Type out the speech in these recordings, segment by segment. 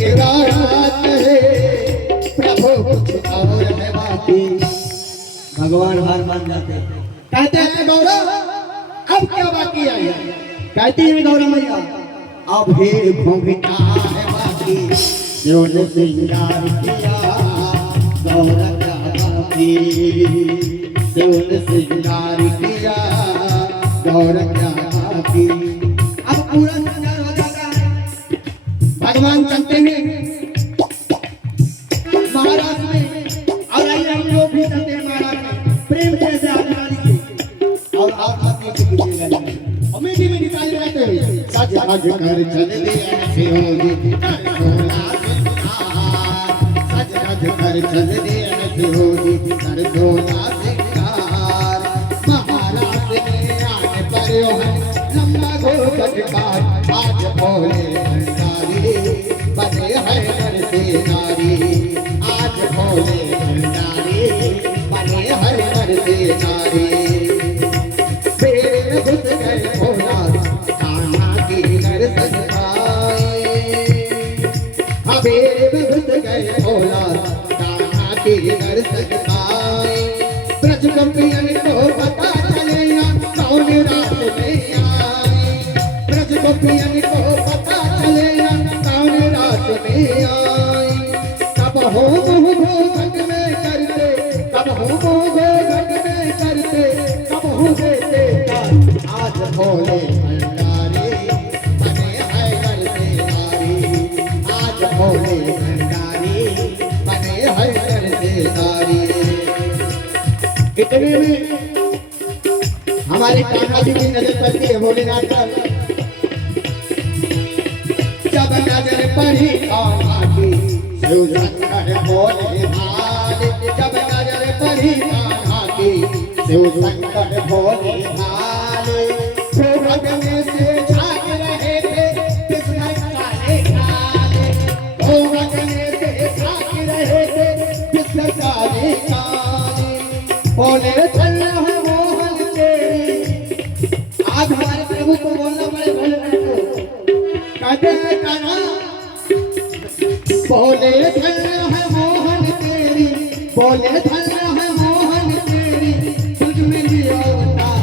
रात है प्रभु कुछ और है बाकी। भगवान हार मान जाते हैं। कहते हैं गौरव अब क्या बाकी है? कहती है गौरव मैया अब ही घूमता है बाकी जो ने श्रृंगार किया गौरव क्या बाकी। जो ने श्रृंगार किया गौरव क्या बाकी। अब पूरा श्रृंगार हो जाता है। भगवान चलते हैं महाराज में और आइए हम लोग भी चलते हैं महाराज में प्रेम जैसे आदमी के और आप अपने कीजिएगा हमें भी निकाल रहते हैं सज सज कर चल दे ऐसे होगी सज सज कर चल दे ऐसे होगी कर दो ना सिंगार। महाराज ने आने पर लंबा घोषट का आज भोले भंडारी बने हैं नर से नारी। आज भोले भंडारी बने हैं नर से नारी। पेड़ घुस गए भोला कान्हा की दर्शन पाए। पेड़ घुस गए भोला कान्हा की दर्शन पाए। ब्रज गोपियन को पता चले कौन रात में आए। ब्रज गोपियन को पता चले कौन रात में आए। कब हो मोह घोघट में करते कब हो मोह घोघट में करते कब हो देते आज भोले भंडारी बने हैं नर से नारी। आज भोले भंडारी बने हैं नर से नारी। इतने में हमारे कान्हा जी की नजर पड़ती है भोलेनाथ पर। जब नजर पड़ी कान्हा की शिव शंकर भोले भाले। जब नजर पड़ी कान्हा की शिव शंकर भोले भाले। भगने से झाँक रहे थे कृष्ण काले काले। भगने से झाँक रहे थे कृष्ण काले काले। बोले चल है मोहन तेरी। आज हमारे प्रभु को बोलना पड़े भोलेनाथ को। कहते हैं कान्हा बोले चल है मोहन तेरी। बोले चल है मोहन तेरी तुझ में लिया अवतार।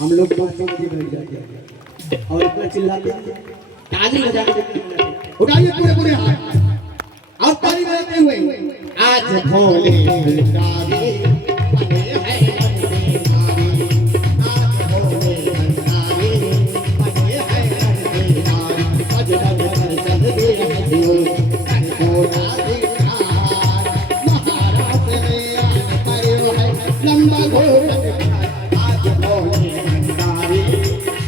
हम लोग बातों में बैठ जाते हैं और इतना चिल्लाते हैं ताली बजाते हैं। उठाइए पूरे पूरे हाथ और ताली बजाते हुए आज भोले भंडारी बने हैं नर से नारी। आज भोले भंडारी बने हैं नर से नारी। सज सज कर चल दे ऐसे होगी कर दो ना सिंगार। महाराज ने आने पर है लंबा घोषट आज भोले भंडारी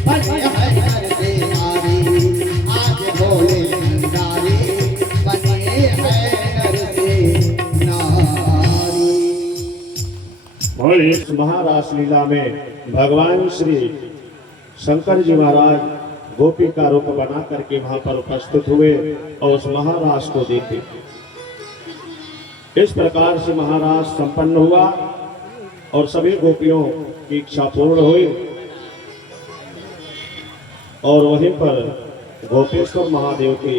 बने हैं नर से नारी। आज भोले भंडारी बने हैं नर से नारी। और इस महारास लीला में भगवान श्री शंकर जी महाराज गोपी का रूप बना करके वहां पर उपस्थित हुए और उस महारास को देखे। इस प्रकार से महारास संपन्न हुआ और सभी गोपियों की इच्छा पूर्ण हुई और वहीं पर गोपेश्वर महादेव की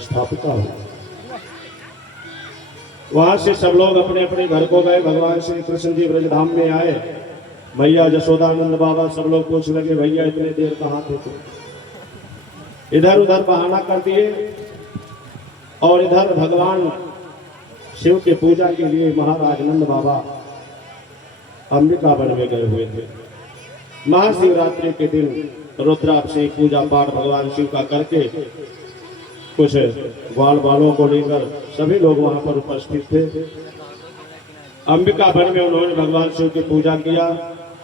स्थापिका हुई। वहां से सब लोग अपने अपने घर को गए। भगवान श्री कृष्ण जी ब्रजधाम में आए। मैया जशोदानंद बाबा सब लोग पूछ लगे भैया इतने देर कहाँ थे तुम? इधर उधर बहाना कर दिए और इधर भगवान शिव के पूजा के लिए महाराज नंद बाबा अंबिकावन में गए हुए थे। महाशिवरात्रि के दिन रुद्राभिषेक पूजा पाठ भगवान शिव का करके कुछ ग्वाल बालों को लेकर सभी लोग वहां पर उपस्थित थे। अंबिकावन में उन्होंने भगवान शिव की पूजा किया।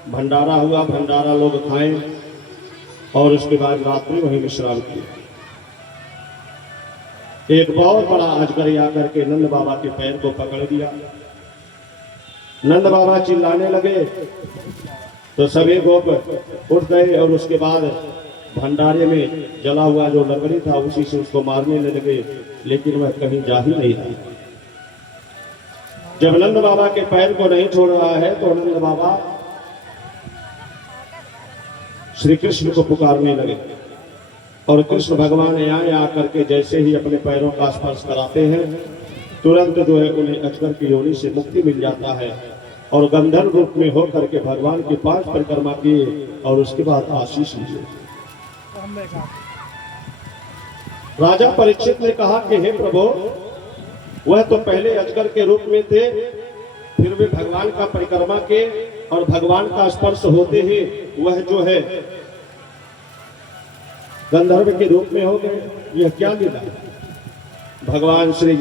भंडारा हुआ, भंडारा लोग खाए और उसके बाद रात्रि वहीं विश्राम किया। एक बहुत बड़ा अजगर आकर के नंद बाबा के पैर को पकड़ दिया। नंद बाबा चिल्लाने लगे तो सभी गोप उठ गए और उसके बाद भंडारे में जला हुआ जो लकड़ी था उसी से उसको मारने लगे, लेकिन वह कहीं जा ही नहीं था। जब नंद बाबा के पैर को नहीं छोड़ रहा है तो नंद बाबा श्री कृष्ण को पुकारने लगे और कृष्ण भगवान यहाँ आकर के जैसे ही अपने पैरों का स्पर्श कराते हैं तुरंत जो है उन्हें अजगर की योनि से मुक्ति मिल जाता है और गंधर्व रूप में होकर के भगवान की 5 परिक्रमा किए और उसके बाद आशीष लिए। राजा परीक्षित ने कहा कि हे प्रभु, वह तो पहले अजगर के रूप में थे, फिर वे भगवान का परिक्रमा के और भगवान का स्पर्श होते ही वह जो है गंधर्व के रूप में हो गए। यह क्या लीला? भगवान श्री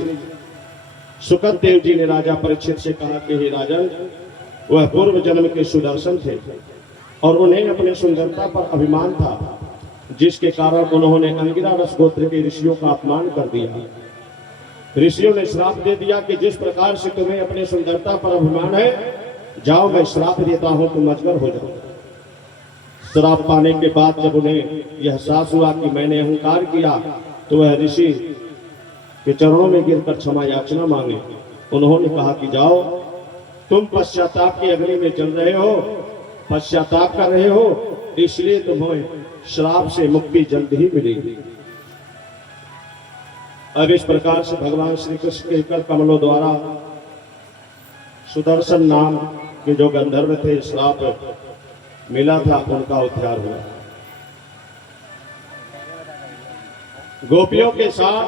सुकत देव जी ने राजा परीक्षित से कहा कि हे राजन, वह पूर्व जन्म के सुदर्शन थे और उन्हें अपने सुंदरता पर अभिमान था, जिसके कारण उन्होंने अंगिरा रस गोत्र के ऋषियों का अपमान कर दिया। ऋषियों ने श्राप दे दिया कि जिस प्रकार से तुम्हें अपने सुंदरता पर अभिमान है, जाओ मैं श्राप देता हूं, तुम अजगर हो जाओ। श्राप पाने के बाद जब उन्हें यह साहस हुआ कि मैंने अहंकार किया, तो वह ऋषि के चरणों में गिरकर क्षमा याचना मांगे। उन्होंने कहा कि जाओ, तुम पश्चाताप की अग्नि में जल रहे हो, पश्चाताप कर रहे हो, इसलिए तुम्हें श्राप से मुक्ति जल्द ही मिलेगी। अब इस प्रकार से भगवान श्री कृष्ण के कर कमलों द्वारा सुदर्शन नाम के जो गंधर्व थे, श्राप मिला था, उनका उद्धार हुआ। गोपियों के साथ,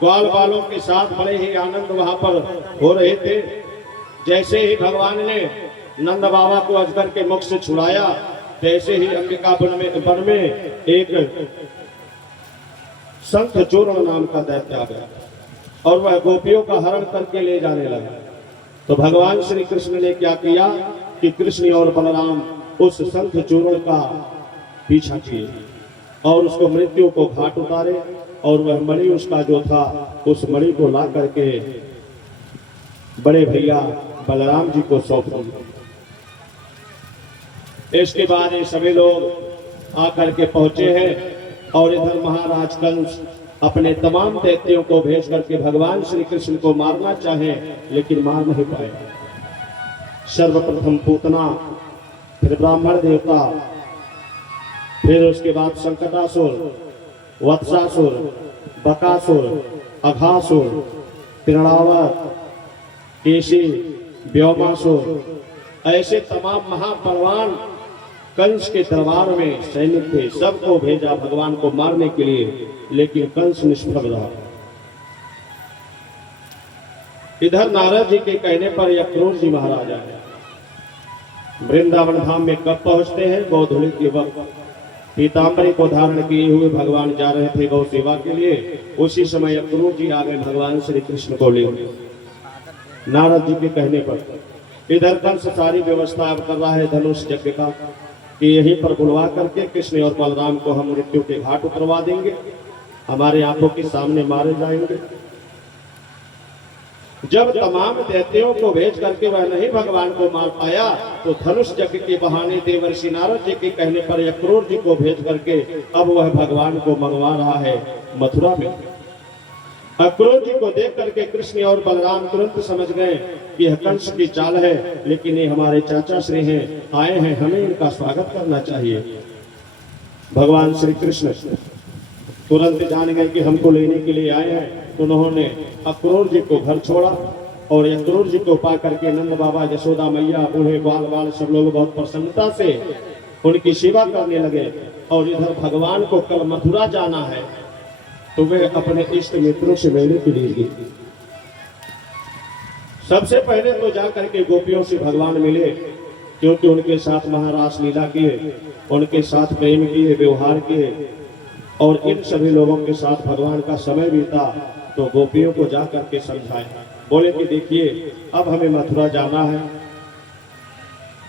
ग्वाल बालों के साथ बड़े ही आनंद वहां पर हो रहे थे। जैसे ही भगवान ने नंद बाबा को अजगर के मुख से छुड़ाया, तैसे ही अंबिका वन में एक शंखचूर्ण नाम का दैत्य आ गया और वह गोपियों का हरण करके ले जाने लगा। तो भगवान श्री कृष्ण ने क्या किया कि कृष्ण और बलराम उस शंखचूर्ण का पीछा किए और उसको मृत्यु को घाट उतारे और वह मणि उसका जो था, उस मणि को ला करके बड़े भैया बलराम जी को सौंप दिया। इसके बाद ये सभी लोग आकर के पहुंचे हैं और इधर महाराज कंस अपने तमाम दैत्यों को भेज करके भगवान श्री कृष्ण को मारना चाहे, लेकिन मार नहीं पाए। सर्वप्रथम पूतना, फिर ब्राह्मण देवता, फिर उसके बाद संकटासुर, वत्सासुर, बकासुर, अघासुर, त्रिणावत, केशी, व्योमासुर, ऐसे तमाम महाबलवान कंस के दरबार में सैनिक थे। सबको भेजा भगवान को मारने के लिए, लेकिन कंस निष्फल रहा। इधर नारद जी के कहने पर यक्रोध जी महाराज आए। वृंदावन धाम में कब पहुंचते हैं? गोधूली के वक्त पीताम्बरी को धारण किए हुए भगवान जा रहे थे गौ सेवा के लिए। उसी समय यक्रोध जी आ गए भगवान श्री कृष्ण को ले नारद जी के कहने पर। इधर कंस सारी व्यवस्था अब कर रहा है धनुष यज्ञ का, कि यहीं पर बुलवा करके कृष्ण और बलराम को हम मृत्यु के घाट उतरवा देंगे, हमारे आंखों के सामने मारे जाएंगे। जब तमाम दैत्यों को भेज करके वह नहीं भगवान को मार पाया, तो धनुष यज्ञ के बहाने देवर्षि नारद जी के कहने पर यक्रोध जी को भेज करके अब वह भगवान को मंगवा रहा है मथुरा में। अक्रोध जी को देख करके कृष्ण और बलराम तुरंत समझ गए कि यह कंस की चाल है, लेकिन ये हमारे चाचा श्री हैं, आए हैं, हमें इनका स्वागत करना चाहिए। भगवान श्री कृष्ण तुरंत जान गए कि हमको लेने के लिए आए हैं, तो उन्होंने अक्रोध जी को घर छोड़ा और अक्रोध जी को पा करके नंद बाबा, यशोदा मैया, उन्हें बाल बाल सब लोग बहुत प्रसन्नता से उनकी सेवा करने लगे। और इधर भगवान को कल मथुरा जाना है, तो वे अपने इष्ट मित्रों से मिलने के लिए गए। सबसे पहले तो जाकर के गोपियों से भगवान मिले, क्योंकि उनके साथ महारास लीला किए, उनके साथ प्रेम किए, व्यवहार किए और इन सभी लोगों के साथ भगवान का समय बीता। तो गोपियों को जाकर के समझाए, बोले कि देखिए अब हमें मथुरा जाना है,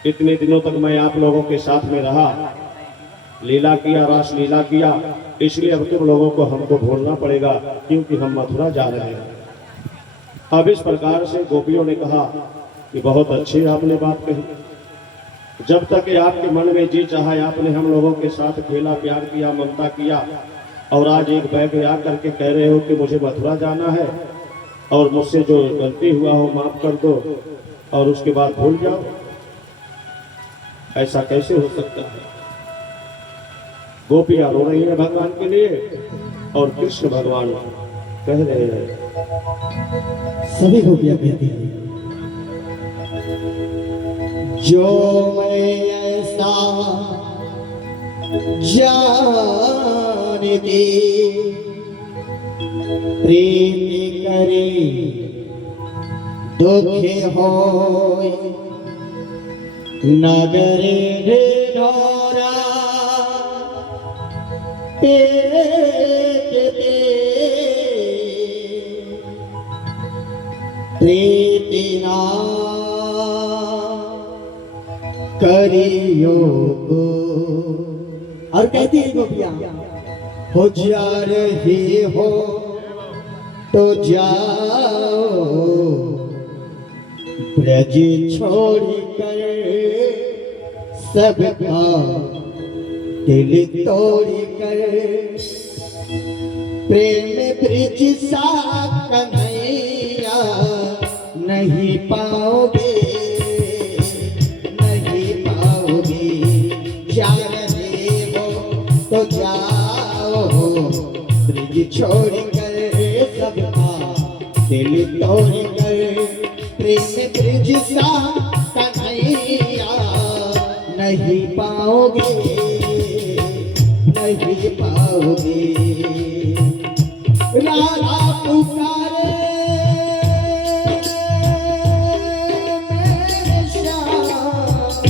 इतने दिनों तक मैं आप लोगों के साथ में रहा, लीला किया, रास लीला किया, इसलिए अब तुम लोगों को हमको ढूंढना पड़ेगा, क्योंकि हम मथुरा जा रहे हैं। अब इस प्रकार से गोपियों ने कहा कि बहुत अच्छी आपने बात कही, जब तक आपके मन में जी चाहा आपने हम लोगों के साथ खेला, प्यार किया, ममता किया, और आज एक बैग आ करके कह रहे हो कि मुझे मथुरा जाना है और मुझसे जो गलती हुआ हो माफ कर दो और उसके बाद भूल जाओ, ऐसा कैसे हो सकता है? गोपियां रो रही है भगवान के लिए और कृष्ण भगवान कह रहे हैं। सभी गोपियां कहती हैं जो मैं ऐसा जानती प्रीति करे दुखे हो नगरे ढोरा प्रीति ना करियो और कहती है गोपियां हो जा रही हो तो जाओ ब्रज छोड़ कर सबका दिल तोड़ कर प्रेम ब्रिज सा कन्हैया नहीं पाओगे नहीं पाओगे जा रहे हो तो जाओ ब्रिज छोड़ कर सबका दिल तोड़ कर प्रेम ब्रिज सा कन्हैया नहीं पाओगे नहीं पाओगे राधा पुकारे मेरे श्याम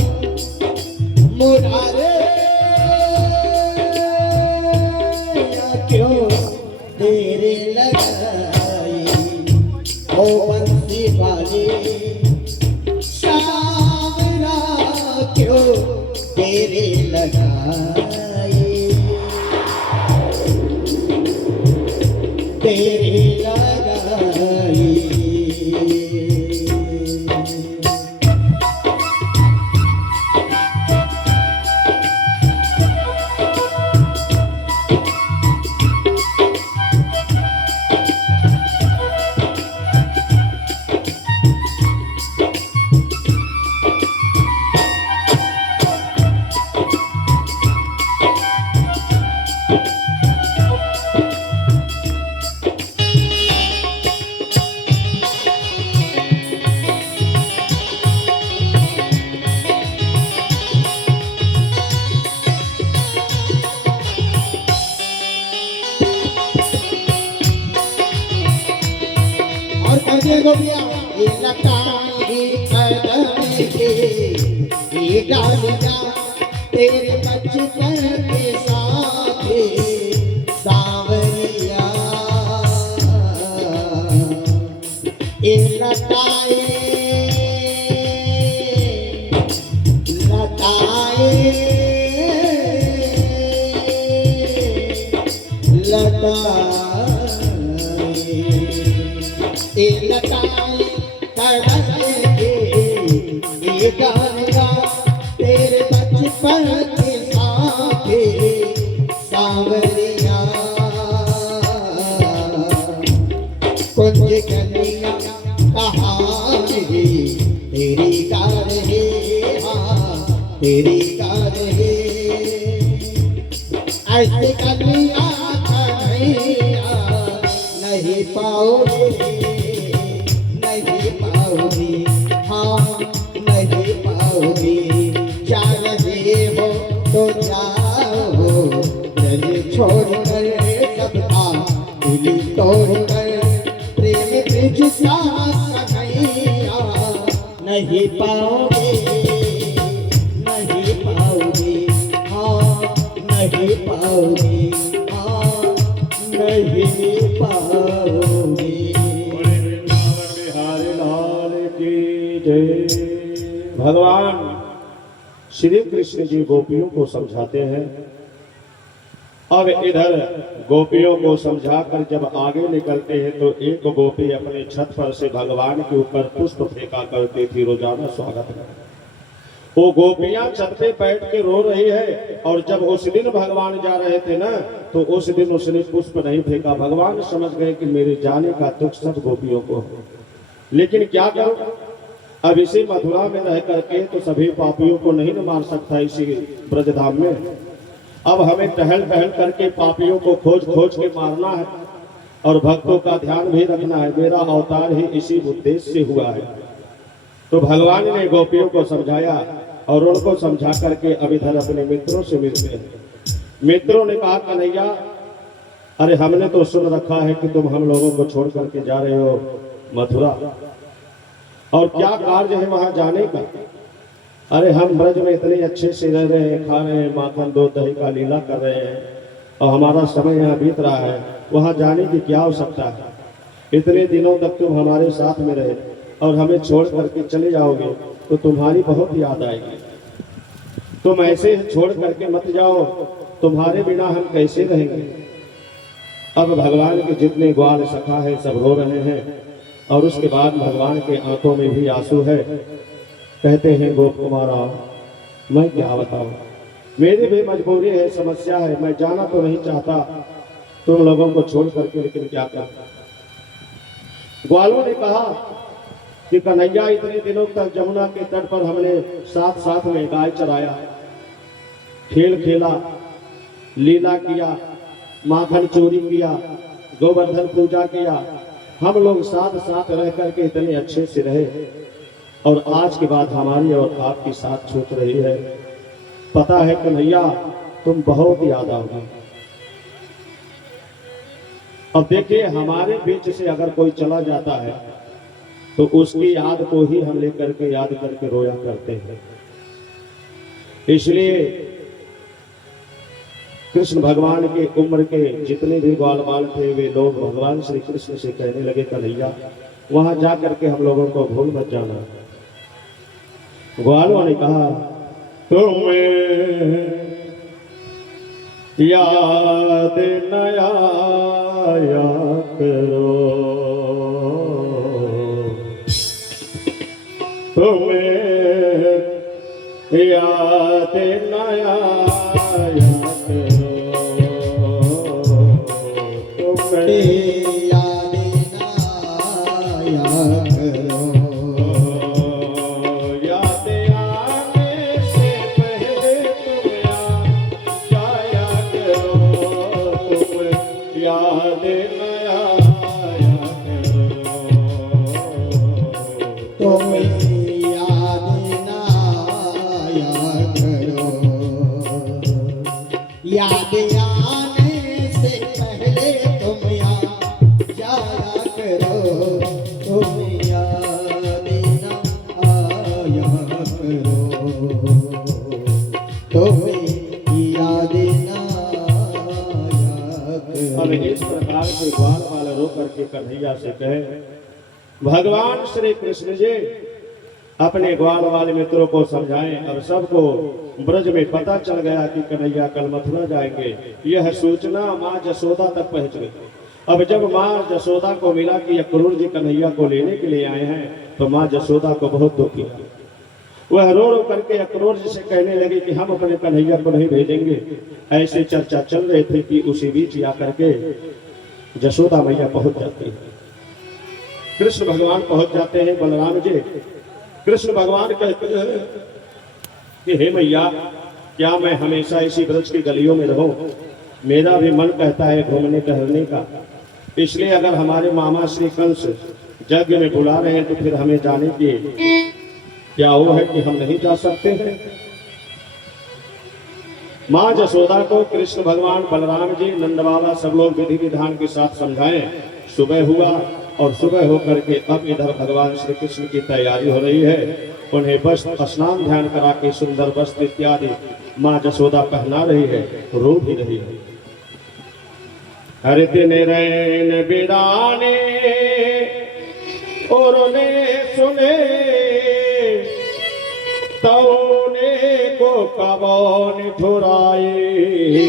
मुरारे क्यों तेरे लगाई ओ बंसी वाली सावरा क्यों तेरे लगाई तेरे लगाई और कहते गोपिया ये लताई कदम के ये डालिया तेरे बचपन के साथ सावरिया ये लताई लताई लताई ये गाना तेरे बचपन के साथ सावरिया कुंज कलिया कहानी तेरी कार है हाँ तेरी कार है ऐसे कलिया कन्हैया नहीं पाओगे नहीं पाओगे हाँ नहीं पाओगे जा रहे हो तो जाओ ब्रज छोड़ कर सबका दिल तोड़ कर प्रेम ब्रिज सा कन्हैया नहीं पाओगे नहीं पाओगे हाँ नहीं पाओगे हाँ नहीं पाओगे। भगवान श्री कृष्ण जी गोपियों को समझाते हैं। अब इधर गोपियों को समझाकर जब आगे निकलते हैं तो एक गोपी अपने छत पर से भगवान के ऊपर पुष्प फेंका करती थी रोजाना स्वागत में। वो गोपियां छत पे बैठ के रो रही है और जब उस दिन भगवान जा रहे थे ना तो उस दिन उसने पुष्प नहीं फेंका। भगवान समझ गए कि मेरे जाने का दुख सब गोपियों को है, लेकिन क्या करूं, अब इसी मथुरा में रह करके तो सभी पापियों को नहीं न मार सकता इसी ब्रजधाम में। अब हमें टहल टहल करके पापियों को खोज खोज के मारना है और भक्तों का ध्यान भी रखना है। मेरा अवतार ही इसी उद्देश्य से हुआ है। तो भगवान ने गोपियों को समझाया और उनको समझा करके अब इधर अपने मित्रों से मिलते हैं। मित्रों ने कहा कन्हैया, अरे हमने तो सुन रखा है कि तुम हम लोगों को छोड़ करके जा रहे हो मथुरा, और क्या कार्य है वहां जाने का? अरे हम ब्रज में इतने अच्छे से रह रहे हैं, खा रहे हैं, माखन दूध दही का लीला कर रहे हैं और हमारा समय यहाँ बीत रहा है, वहां जाने की क्या आवश्यकता है? इतने दिनों तक तुम हमारे साथ में रहे और हमें छोड़ करके चले जाओगे तो तुम्हारी बहुत याद आएगी। तुम ऐसे छोड़ करके मत जाओ, तुम्हारे बिना हम कैसे रहेंगे? अब भगवान के जितने ग्वाल सखा है सब रो रहे हैं और उसके बाद भगवान के आंखों में भी आंसू है। कहते हैं गोप कुमारा, मैं क्या बताऊं, मेरी भी मजबूरी है, समस्या है, मैं जाना तो नहीं चाहता तुम लोगों को छोड़ करके, लेकिन क्या करता। ग्वालों ने कहा कि कन्हैया, इतने दिनों तक जमुना के तट पर हमने साथ साथ में गाय चराया, खेल खेला, लीला किया, माखन चोरी किया, गोवर्धन पूजा किया, हम लोग साथ साथ रह करके इतने अच्छे से रहे और आज के बाद हमारी और आपकी साथ छूट रही है। पता है कन्हैया, तुम बहुत याद आओगे। अब देखिए, हमारे बीच से अगर कोई चला जाता है तो उसकी याद को ही हम लेकर के याद करके रोया करते हैं। इसलिए कृष्ण भगवान के उम्र के जितने भी ग्वाल बाल थे वे लोग भगवान श्री कृष्ण से कहने लगे, कन्हैया वहां जा करके हम लोगों को भूल मत जाना। ग्वालों ने कहा, तुम्हें याद नया करो, तुम्हें याद नया याद आने से पहले तुम याद जाया करो, तुम याद ना आया करो, तुम याद ना आया करो। अब इस प्रकार के ग्वाल वाले रो करके कन्हैया से कहे, भगवान श्री कृष्ण जी अपने ग्वाल वाले मित्रों को समझाएं। अब सबको ब्रज में पता चल गया कि कन्हैया कल मथुरा जाएंगे। यह सूचना माँ जसोदा तक पहुंच गई। अब जब माँ जसोदा को मिला कि अक्रूर जी कन्हैया को लेने के लिए आए हैं तो माँ जसोदा को बहुत दुख किया। वह रो रो करके अक्रूर जी से कहने लगे कि हम अपने कन्हैया को नहीं भेजेंगे। ऐसे चर्चा चल रहे थे कि उसी बीच या करके जसोदा मैया पहुंच जाती है। कृष्ण भगवान पहुंच जाते हैं। बलराम जी कृष्ण भगवान कहते हैं कि हे मैया, क्या मैं हमेशा इसी ब्रज की गलियों में रहूं? मेरा भी मन कहता है घूमने टहलने का। इसलिए अगर हमारे मामा श्री कंस यज्ञ में बुला रहे हैं तो फिर हमें जाने की क्या वो है कि हम नहीं जा सकते हैं? माँ जसोदा को कृष्ण भगवान, बलराम जी, नंद बाबा सब लोग विधि विधान के साथ समझाएं। सुबह हुआ और सुबह होकर के अब इधर भगवान श्री कृष्ण की तैयारी हो रही है। उन्हें वस्त्र स्नान ध्यान करा के सुंदर वस्त्र इत्यादि माँ जसोदा पहना रही है, रो भी रही है। हर दिन रैन बिराने और ने सुने, तौने को कबौन ठुराए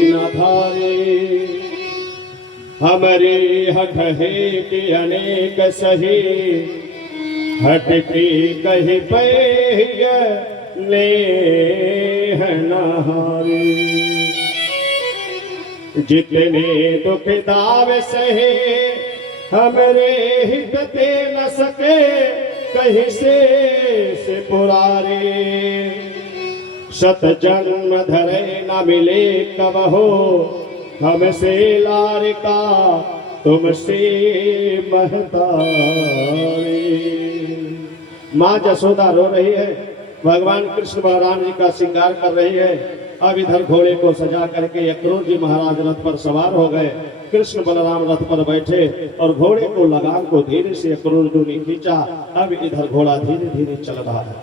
न धारे। हमारी हठ है कि अनेक सही, हट की कही पैया ले है नहारी। जितने दुख दावे सहे, हमरे हित दे न सके कहीं से पुरारे। शत जन्म धरे न मिले कबहो, हमसे लारिका तुमसे महतारी। माँ जसोदा रो रही है, भगवान कृष्ण बलराम जी का श्रृंगार कर रही है। अब इधर घोड़े को सजा करके अक्रूर जी महाराज रथ पर सवार हो गए। कृष्ण बलराम रथ पर बैठे और घोड़े को लगाम को धीरे से अक्रूर जी ने खींचा। अब इधर घोड़ा धीरे धीरे चल रहा है।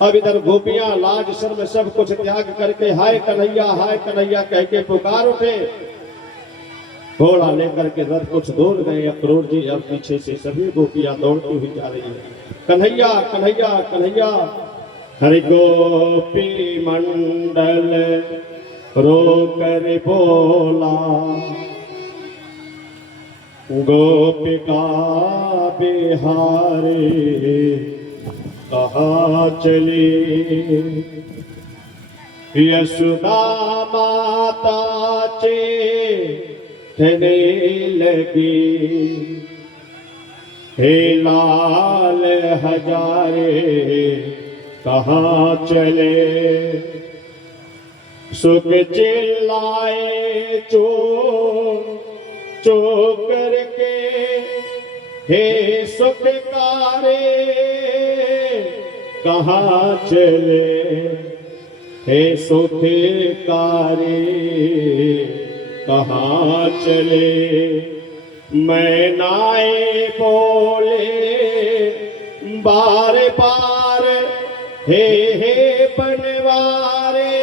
अब इधर गोपियां लाज शर्म सब कुछ त्याग करके हाय कन्हैया कह के पुकार उठे। घोड़ा लेकर के रथ कुछ दूर गए अक्रूर जी। अब पीछे से सभी गोपियां दौड़ती हुई जा रही है, कन्हैया कन्हैया कन्हैया। हरि गोपी मंडल रो कर बोला, गोपिका बिहारी कहाँ चली। यशोदा माता चेतने लगी, हे लाल हजारे कहाँ चले। सुख चिल्लाए चो चो करके, हे सुखकारे कहाँ चले। हे सुखकारे कहाँ चले। मैं नाए बोले बार बार, हे बनवारे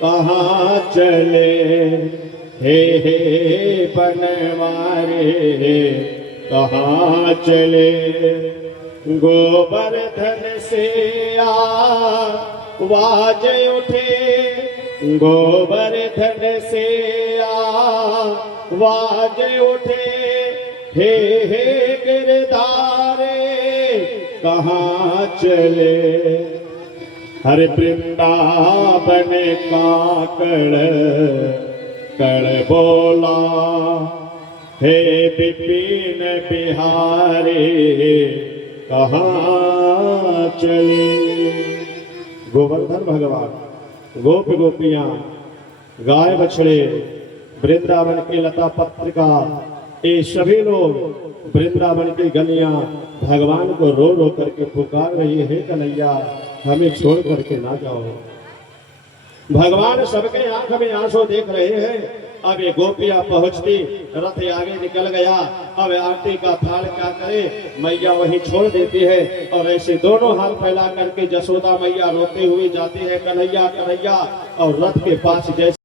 कहाँ चले। हे बनवारे कहाँ चले। गोवर्धन से आवाज उठे, गोवर्धन से आवाज उठे। हे गिरधारे कहाँ चले। हर वृंदावन का कड़ बोला, हे विपिन बिहारी कहाँ चले। गोवर्धन भगवान, गोप गोपियां, गाय बछड़े, वृंदावन की लता पत्रिका, ये सभी लोग वृंदावन की गलियां भगवान को रो रो करके पुकार रही है, कन्हैया हमें छोड़ करके ना जाओ। भगवान सबके आंख में आंसू देख रहे हैं। अब ये गोपियां पहुंचती, रथ आगे निकल गया। अब आरती का थाल क्या करे, मैया वहीं छोड़ देती है और ऐसे दोनों हाथ फैला करके जसोदा मैया रोते हुए जाती है, कन्हैया कन्हैया। और रथ के पास जैसे